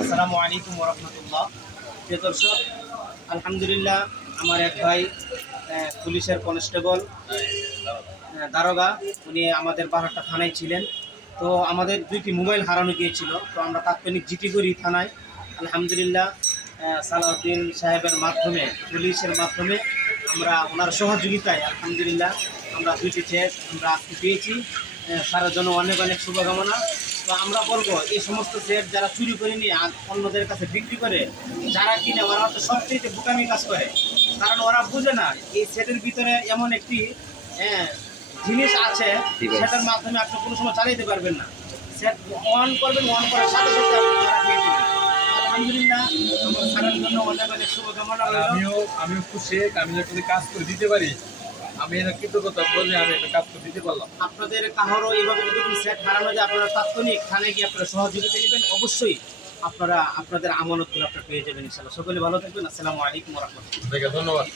আসসালামু আলাইকুম ওয়া রাহমাতুল্লাহ। প্রিয় দর্শক, আলহামদুলিল্লাহ আমার এক ভাই পুলিশের কনস্টেবল দারোগা, উনি আমাদের বারহাট্টা থানায় ছিলেন। তো আমাদের দুইটি মোবাইল হারানো গিয়েছিল, তো আমরা তাৎক্ষণিক জিডি করি থানায়। আলহামদুলিল্লাহ সালাউদ্দিন সাহেবের মাধ্যমে, পুলিশের মাধ্যমে আমরা ওনার সহযোগিতায় আলহামদুলিল্লাহ আমরা দুইটি চেক আমরা আজকে পেয়েছি। তার জন্য অনেক অনেক শুভকামনা। তো আমরা বলবো এই সমস্ত সেট যারা চুরি করে নিয়ে অন্যদের কাছে বিক্রি করে, যারা কিনে ওরা হচ্ছে সবচেয়ে বোকামি কাজ করে। কারণ ওরা বুঝে না এই সেটের ভিতরে এমন একটি জিনিস আছে সেটার মাধ্যমে আপনি কোনো সময় চালাইতে পারবেন না। সেট অন করবেন, অন করার সাথে সাথে আপনি ধরা খেয়ে দেবেন। আলহামদুলিল্লাহ আমার সারার জন্য অনেক অনেক শুভকামনা রইল। আমিও খুশি, আমি যদি কাজ করে দিতে পারি, আমি এটা কৃতজ্ঞতা বলে আমি একটা কাজ করে দিতে পারলাম। আপনাদের কাহারও এইভাবে যদি কোনো সেট হারানো যায়, আপনারা তাৎক্ষণিক থানায় গিয়ে আপনারা সহযোগিতা নেবেন, অবশ্যই আপনারা আপনাদের আমানতগুলো আপনারা পেয়ে যাবেন ইনশাআল্লাহ। সকলে ভালো থাকবেন। আসসালামু আলাইকুম ওয়া রাহমাতুল্লাহ। ঠিক আছে, ধন্যবাদ।